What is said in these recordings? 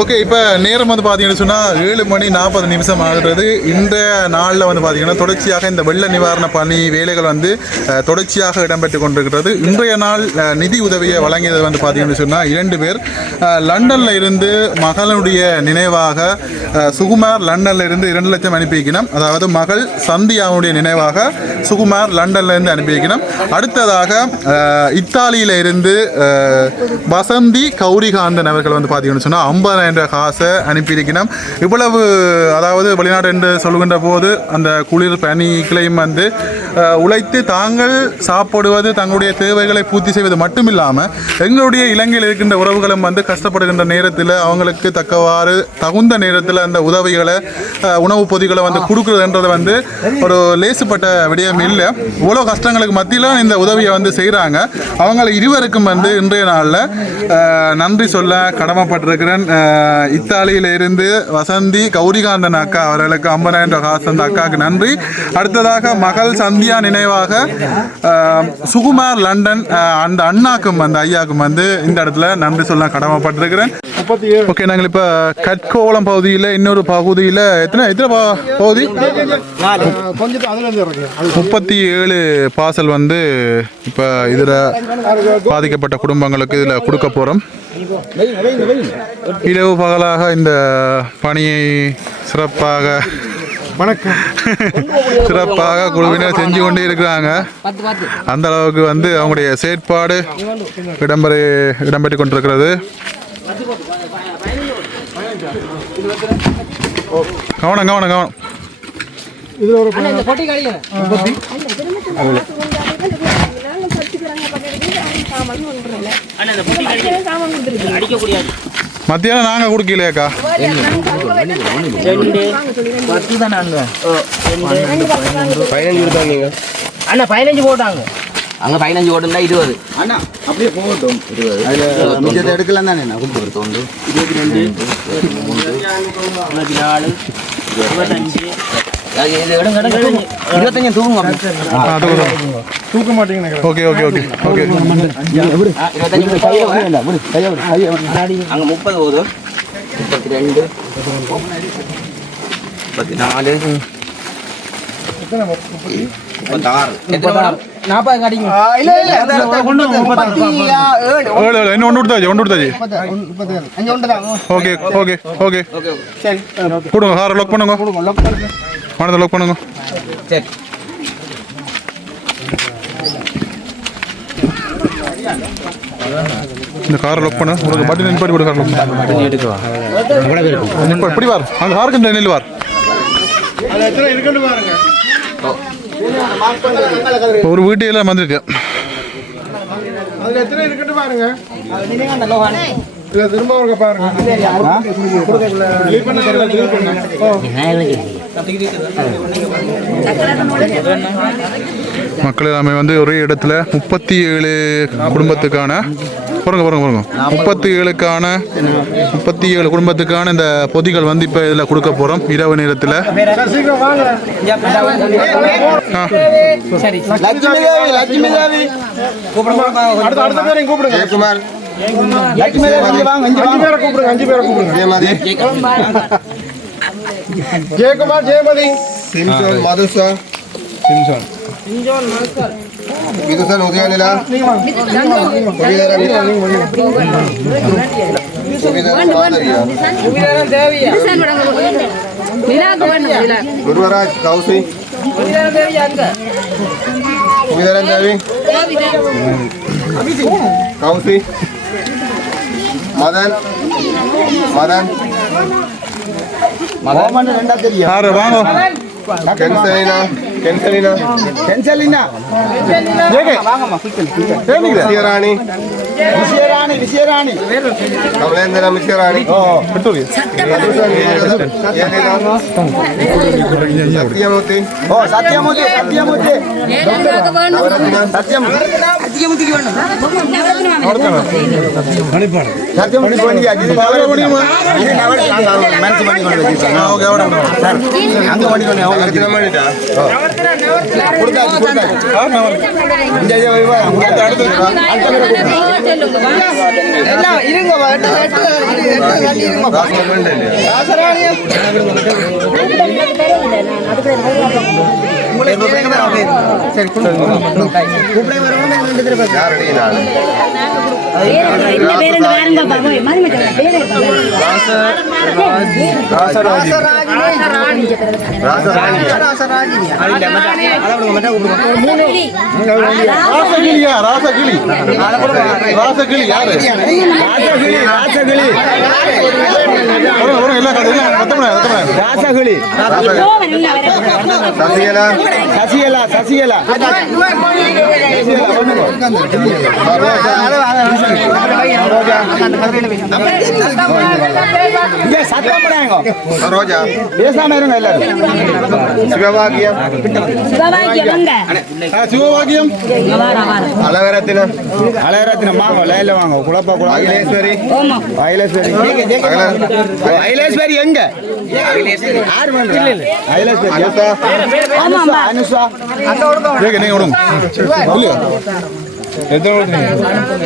Okay, இப்போ நேரம் வந்து பார்த்தீங்கன்னு சொன்னால் 7:40 ஆகுறது. இன்றைய நாளில் வந்து பார்த்தீங்கன்னா தொடர்ச்சியாக இந்த வெள்ள நிவாரண பணி வேலைகள் வந்து தொடர்ச்சியாக இடம்பெற்று கொண்டிருக்கிறது. இன்றைய நாள் நிதி உதவியை வழங்கியது வந்து பார்த்தீங்கன்னு சொன்னால் 2 பேர் லண்டனில் இருந்து மகளுடைய நினைவாக சுகுமார் லண்டனில் இருந்து 2 லட்சம் அனுப்பி வைக்கணும். அதாவது மகள் சந்தியாவுடைய நினைவாக சுகுமார் லண்டனில் இருந்து அனுப்பி வைக்கணும். அடுத்ததாக இத்தாலியில் இருந்து வசந்தி கௌரிகாந்தன் அவர்கள் வந்து பார்த்தீங்கன்னு சொன்னால் 50,000 என்ற காசை அனுப்பியிருக்கணும். இவ்வளவு அதாவது வெளிநாடு என்று சொல்லுகின்ற போது அந்த குளிர் பனிகளையும் வந்து உழைத்து தாங்கள் சாப்பிடுவது தங்களுடைய தேவைகளை பூர்த்தி செய்வது மட்டுமில்லாமல் எங்களுடைய இலங்கையில் இருக்கின்ற உறவுகளும் வந்து கஷ்டப்படுகின்ற நேரத்தில் அவங்களுக்கு தக்கவாறு தகுந்த நேரத்தில் அந்த உதவிகளை உணவுப் பொதிகளை வந்து கொடுக்குறதுன்றது வந்து ஒரு லேசுப்பட்ட விடயம் இல்லை. இவ்வளோ கஷ்டங்களுக்கு மத்தியில் இந்த உதவியை வந்து செய்கிறாங்க. அவங்க இருவருக்கும் வந்து இன்றைய நாளில் நன்றி சொல்ல கடமைப்பட்டிருக்கிறேன். இத்தாலியில இருந்து வசந்தி கௌரிகாந்தன் அக்கா அவர்களுக்கு 50,000 காசு அந்த அக்காவுக்கு நன்றி. அடுத்ததாக மகள் சந்தியா நினைவாக சுகுமார் லண்டன் அந்த அண்ணாக்கும் அந்த ஐயாவுக்கும் வந்து இந்த இடத்துல நன்றி சொல்ல கடமைப்பட்டிருக்கிறேன். ஓகே, நாங்கள் இப்போ கட்கோளம் பகுதியில் இன்னொரு பகுதியில் எத்தனை பகுதி 37 பார்சல் வந்து இப்போ இதில் பாதிக்கப்பட்ட குடும்பங்களுக்கு இதில் கொடுக்க போகிறோம். இரவு பகலாக இந்த பணியை சிறப்பாக குழுவினர் செஞ்சு கொண்டே இருக்கிறாங்க. அந்த அளவுக்கு வந்து அவங்களுடைய செயற்பாடு இடம்பெற்று கொண்டிருக்கிறது. கவனம் கவனம் கவனம். மத்தியானம் நாங்க குடுக்கலையாக்கா? 15 போட்டாங்க. அங்க 15 ஓடுனா 20. அண்ணா அப்படியே போகட்டும். 20 அதுல மிச்சத்தை எடுக்கலாம் தானே. நான் கொடுத்து தோண்டு 22 24 25 25 தூக்க மாட்டீங்க. Okay okay okay okay. அங்க 30 போகுது. 32 34 கொடுங்க. காரை லாக் பண்ணுங்க. மனதை லாக் பண்ணுங்க. இந்த காரை லாக் பண்ண உங்களுக்கு பட்டி நிப்பாட்டி கூட கார் லாக் இப்படி வார். அந்த காருக்கு நெல் வார். ஒரு வீட்டையெல்லாம் வந்திருக்கு. மக்கள் எல்லாமே வந்து ஒரே இடத்துல 37 குடும்பத்துக்கான 37 குடும்பத்துக்கான இந்த பொதிகள் வந்து இப்போ இதில் கொடுக்க போகிறோம் இரவு நேரத்தில். ஜெயக்குமார், ஜெயமதி, சிம்சன், மதுசா, சிம்சன், விதுசன், உதயநிலா, குருவராஜ், கௌசி, உதயரன் தேவி, கௌசி, மதன் மதன் விஜயராணி, கமலேந்திர மிஸ்யராணி, சத்யமூர்த்தி, ராசகிளி யாரு சசிகலா ரோஜா பேசாம இருங்க எல்லாரும் சிவபாகியம் சிவபாகியம் அழகரத்தினம் வாங்க லைன்ல வாங்க குழப்பா அகிலேஸ்வரி அகிலேஸ்வரி எங்க அனுஷா நீங்க விடுங்க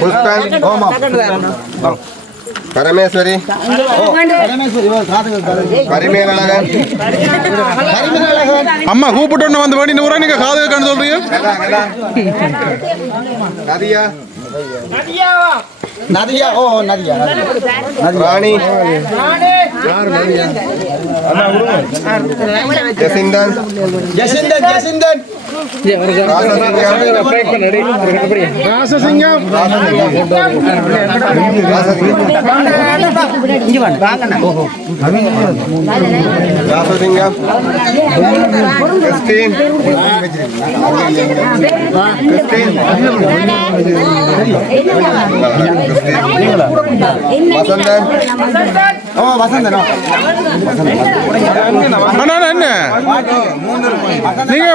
புஷ்பன் பரமேஸ்வரி பரிமேலழகன் அம்மா கூப்பிட்டு வந்து வேண்டி நூறா நீங்க காது கேட்கன்னு சொல்றீங்க நதியா ஓ நதியா ராணி ஜசிந்தன் ராசசிங்கம் கிறிஸ்டின் வசந்தன் என்ன நீங்க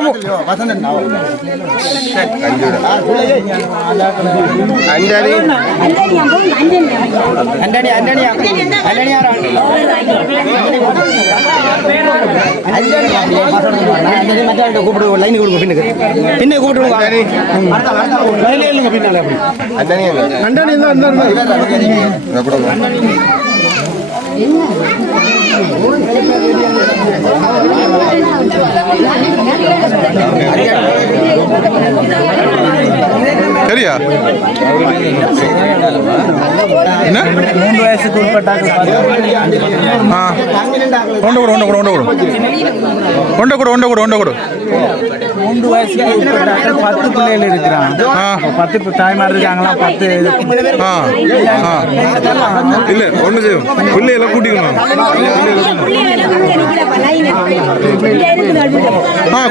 கூப்பிடு லைன் கொடுங்க பின்ன கூப்பிடுங்க சரியா என்ன 3 வயசுக்கு உட்பட்டாங்க கொண்டு 3 வயசுக்கு உட்பட்டாங்க 10 பிள்ளைகள் இருக்கிறாங்க 10 தாய்மார் இருக்காங்களா 10 இல்ல ஒண்ணு செய்யும் பிள்ளைகளை கூட்டிக்கணும்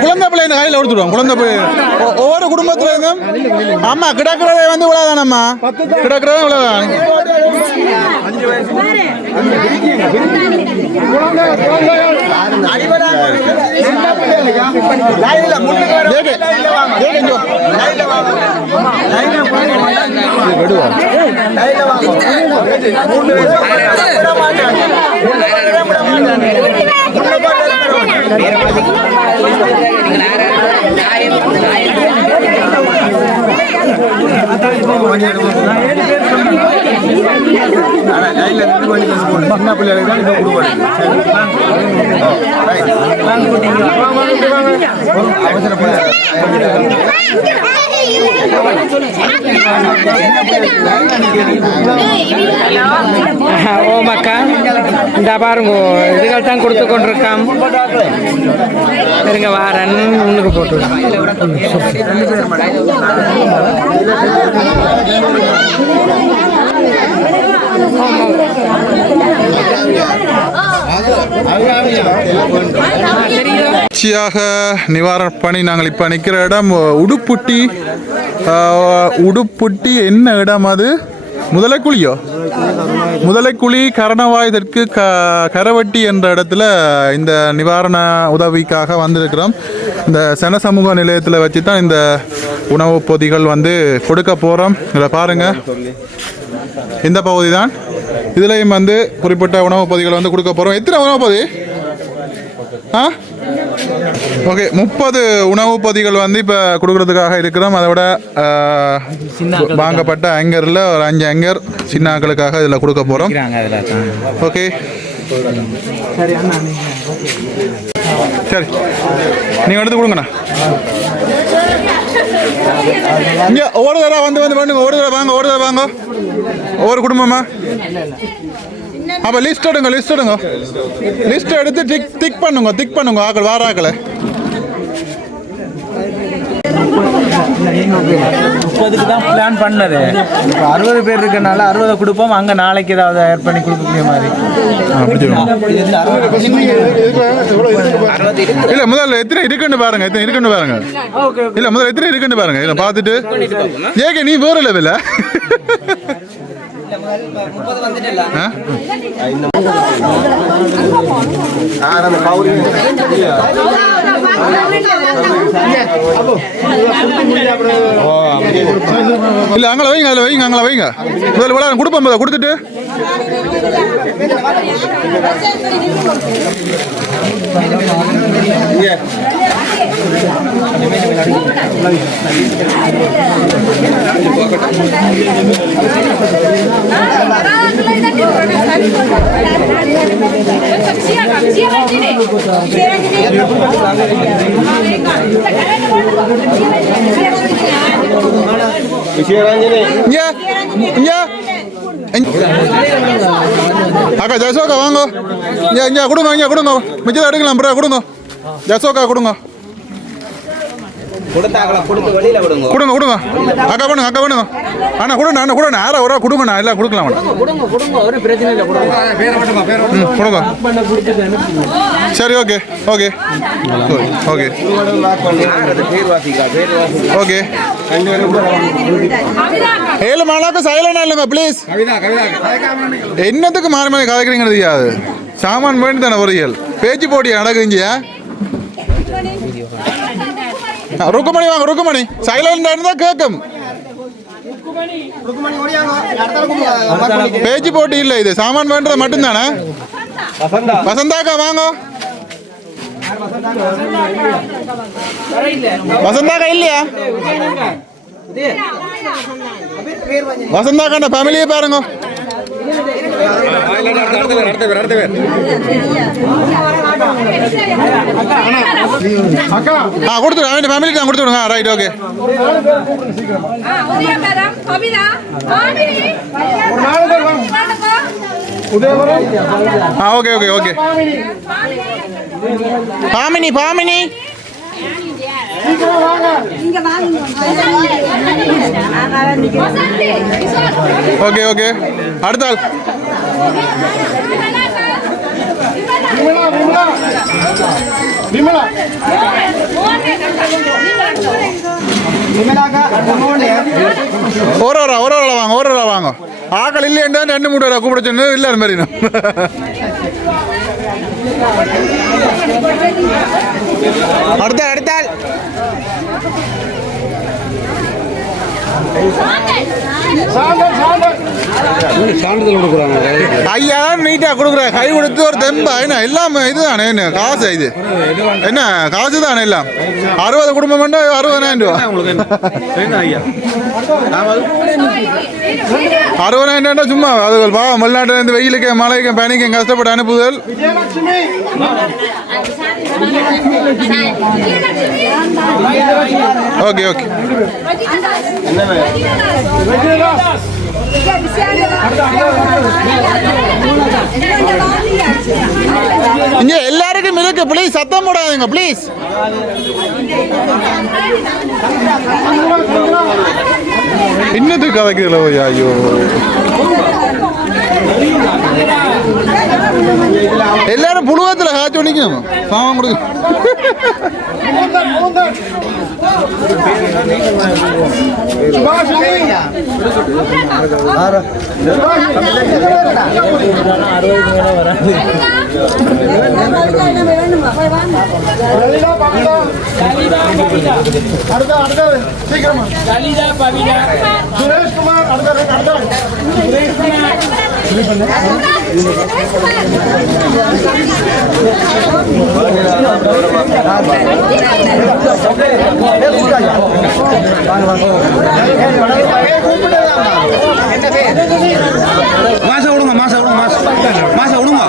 குழந்தை பிள்ளை கையில கொடுத்துருவோம் குழந்தை பிள்ளை ஒவ்வொரு குடும்பத்துல இருந்தும் ஆமா கிடக்கிறதே வந்து இவ்வளவுதானம்மா கிடக்கிறதே இவ்வளவுதான் ஓ மக்கா இந்த பாருங்க இதுகள் தான் கொடுத்து கொண்டிருக்கான் இருங்க வாரன் முன்னுக்கு போட்டு நிவாரண பணி நாங்கள் இப்போ நிற்கிற இடம் உடுப்புட்டி என்ன இடம் அது முதலைக்குழி கரணவாய் தெற்கு கரவட்டி என்ற இடத்துல இந்த நிவாரண உதவிக்காக வந்திருக்கிறோம். இந்த சன சமூக நிலையத்தில் வச்சு தான் இந்த உணவுப் பொதிகள் வந்து கொடுக்க போகிறோம். இதில் பாருங்கள், இந்த பகுதி தான். இதுலேயும் வந்து குறிப்பிட்ட உணவுப் பொதிகள் வந்து கொடுக்க போகிறோம். எத்தனை உணவுப் பொதி? ஓகே 30 உணவு பொதிகள் வந்து இப்போ கொடுக்கறதுக்காக இருக்கிறோம். அதோட வாங்கப்பட்ட ஆங்கரில் ஒரு 5 ஆங்கர் சின்ன ஆக்களுக்காக இதில் கொடுக்க போகிறோம். ஓகே சரி நீங்கள் எடுத்து கொடுங்கண்ணா. இங்கே ஒவ்வொரு தடவை வந்து பண்ணுங்க. ஒரு தடவை வாங்க, ஒரு தடவை வாங்க. ஒவ்வொரு குடும்பமா அப்போ லிஸ்ட் எடுங்க. லிஸ்ட் எடுத்து டிக் பண்ணுங்க ஆக்கள் வார ஆக்களை. 30க்கு தான் பிளான் பண்ணது. இப்போ 60 பேர் இருக்கனால 60 கொடுப்போம். அங்கே நாளைக்கு ஏதாவது ஏர் பண்ணி கொடுக்கக்கூடிய மாதிரி. இல்லை முதல்ல எத்தனை இருக்குன்னு பாருங்க. இல்லை முதல்ல எத்தனை இருக்குன்னு பாருங்க. இல்லை பார்த்துட்டு ஏகே நீ வேற லெவல இல்ல அங்கே வைங்க. முதல்ல விளையாட கொடுப்போம். கொடுத்துட்டு அக்கா ஜசோக்கா வாங்க. இங்கே கொடுங்க. மிச்சத்தை எடுக்கலாம். ப்ரோ கொடுங்க. ஜசோக்கா கொடுங்க. கொடுங்க அக்கா பண்ணுங்க. அண்ணா கொடுங்க. யாரா ஒரு கொடுங்கண்ணா. எல்லாம் கொடுக்கலாம். கொடுங்க. சரி ஓகே. ஏழு மாலாக்கு சைலண்டா இல்லைங்க ப்ளீஸ். என்னத்துக்கு மாறி மாறி கதைக்கிறீங்கிறது தெரியாது. சாமான் வேண்டி தானே பொறியல் பேச்சு போட்டியா நடக்குங்க. ருக்குமணி வாங்க. ருக்குமணி சைலண்டா இருந்தா கேட்கும். பேச்சு போட்டி இல்லை, இது சாமான் வேண்டது மட்டும்தானே. வசந்தாக்கா வாங்க. வசந்தாக்கா இல்லையா? வசந்தாக்கா ஃபேமிலியை பாருங்க. கொடுத்துருங்க. அவன் ஃபேமிலி தான் கொடுத்துருங்க. Right okay. Okay. Bamini okay. அடுத்த ஆள் ஒரு வாங்க. ஆக்கள் இல்லையா 2-3 கூப்பிட சொன்னு இல்லை அது மாதிரி. அடுத்தாள் சான்றிதழ் கொடுக்குறாங்க. ஐயா நீட்டா கொடுக்குறேன். கை கொடுத்து ஒரு தெம்பா என்ன எல்லாம் இதுதானே. என்ன காசு இது என்ன காசு தானே. எல்லாம் 60 குடும்பம் 60,000 ரூபா. 60,000 சும்மா அது வெளிநாட்டுல இருந்து வெயிலுக்கு மழைக்கு பனிக்கு கஷ்டப்பட்டு அனுப்புதல். ஓகே. இங்க எல்லாருக்கும் இருக்கு. ப்ளீஸ் சத்தம் போடாதீங்க ப்ளீஸ். இன்னத்துக்கு கதைக்குதுல. ஐயோ எல்லாரும் புழுவத்துல காய்ச்சி ஒன்னிக்கணும். சாமம் கொடுக்க மாசம் விடுங்க மாசம் விடுங்க மாசம் விடுங்க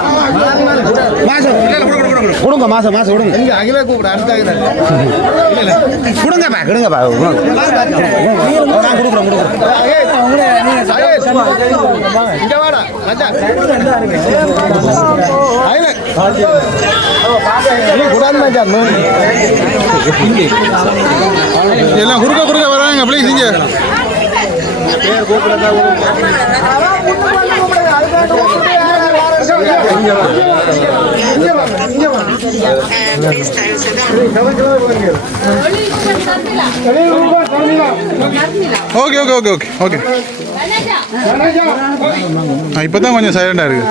கொடுங்க மாசம் விடுங்க அகில கூப்பிட அடுத்த கொடுங்கப்பா நான் கொடுக்குறேன் எல்லாம் குறுக்க வராங்க ப்ளீஸ் இங்கே okay okay okay okay okay இப்போதான் கொஞ்சம் சைலண்டாக இருக்கு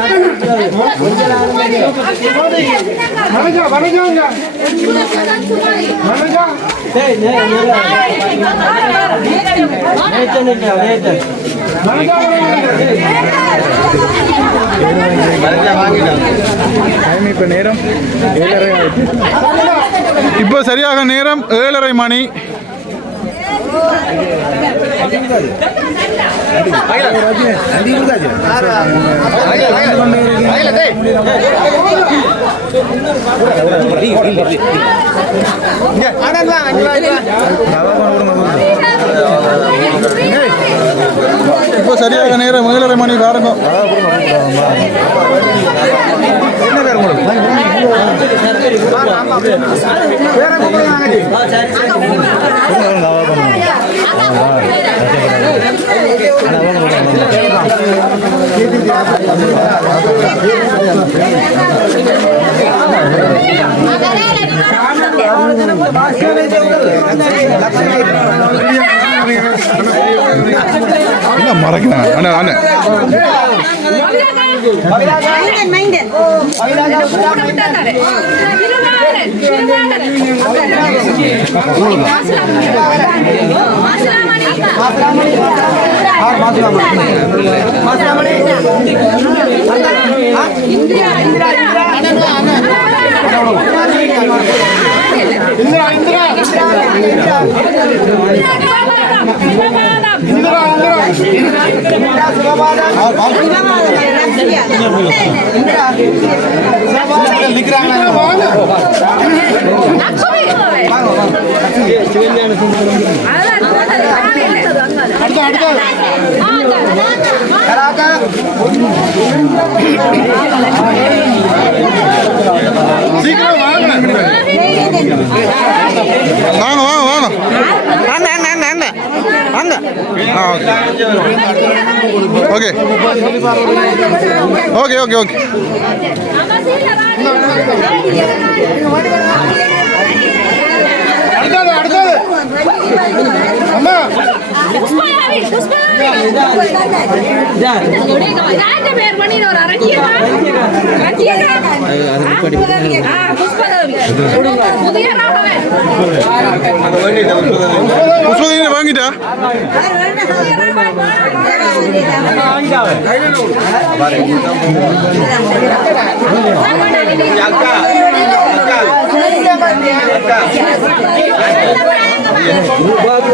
இப்போ நேரம் 7:30 இப்போ சரியாக நேரம் 7:30 மணி. இப்போ சரியாக நேரம் 7:30 மணி பாருங்க. என்ன பேர் மறக்கிறேன் அண்ணா அண்ணா சீக்கிரம் வாங்க ஓகே ஓகே ஓகே ஓகே அம்மா புஷ்பதீன வாங்கிட்டா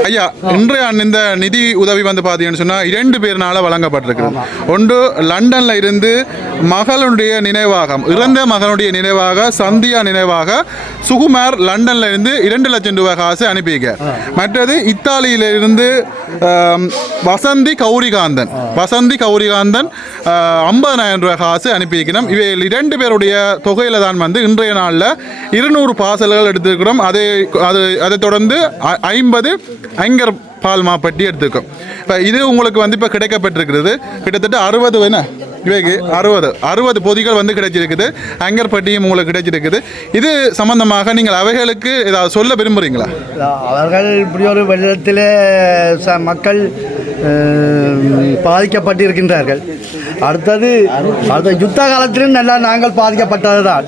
ஐயா இன்றைய இந்த நிதி உதவி வந்து பார்த்தீங்கன்னு சொன்னால் 2 பேர்னால வழங்கப்பட்டிருக்கிறது. ஒன்று லண்டன்ல இருந்து மகளுடைய நினைவாக இறந்த மகனுடைய நினைவாக சந்தியா நினைவாக சுகுமார் லண்டன்ல இருந்து 2 லட்சம் ரூபாய் காசு அனுப்பியிருக்கார். மற்றது இத்தாலியிலிருந்து வசந்தி கௌரிகாந்தன் 50,000 ரூபாய் காசு அனுப்பியிருக்கிறோம். இவை 2 பேருடைய தொகையில தான் வந்து இன்றைய நாளில் 200 பார்சல்கள் எடுத்திருக்கிறோம். அதை தொடர்ந்து 50 அங்கர் பால் மாப்பட்டி எடுத்துக்கும். இப்போ இது உங்களுக்கு வந்து இப்போ கிடைக்கப்பட்டிருக்கிறது. கிட்டத்தட்ட 60 என்ன இவைக்கு 60 பொதிகள் வந்து கிடைச்சிருக்குது. அங்கர் பட்டியும் உங்களுக்கு கிடைச்சிருக்குது. இது சம்பந்தமாக நீங்கள் அவைகளுக்கு ஏதாவது சொல்ல விரும்புகிறீங்களா? அவர்கள் இப்படி ஒரு வெள்ளத்தில் மக்கள் பாதிக்கப்பட்டிருக்கின்றார்கள். அடுத்த யுத்த காலத்திலும் நல்லா நாங்கள் பாதிக்கப்பட்டது தான்.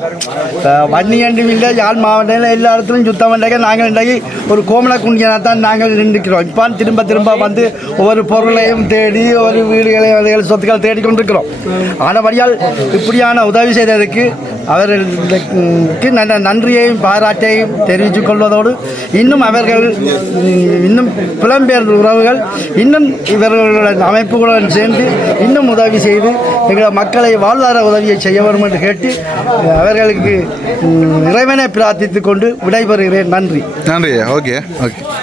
வன்னியண்டு இல்லை யாழ் மாவட்டத்தில் எல்லா இடத்துலையும் யுத்தம் பண்ணாங்க. நாங்கள் இன்றைக்கு ஒரு கோமல குண்டியனாக தான் நாங்கள் நின்றுக்கிறோம். இப்போ திரும்ப வந்து ஒவ்வொரு பொருளையும் தேடி ஒவ்வொரு வீடுகளையும் சொத்துக்கள் தேடிக்கொண்டிருக்கிறோம். ஆனபடியால் இப்படியான உதவி செய்ததுக்கு அவர்களுக்கு நல்ல நன்றியையும் பாராட்டையும் தெரிவித்துக் கொள்வதோடு இன்னும் அவர்கள் இன்னும் புலம்பெயர்ந்த உறவுகள் இன்னும் இவர்களுடன் அமைப்புகளுடன் சேர்ந்து இன்னும் உதவி செய்து எங்கள் மக்களை வாழ்வாதார உதவியை செய்ய வேண்டும் என்று கேட்டு அவர்களுக்கு இறைவனை பிரார்த்தித்துக் கொண்டு விடைபெறுகிறேன். நன்றி. நன்றி. Okay okay.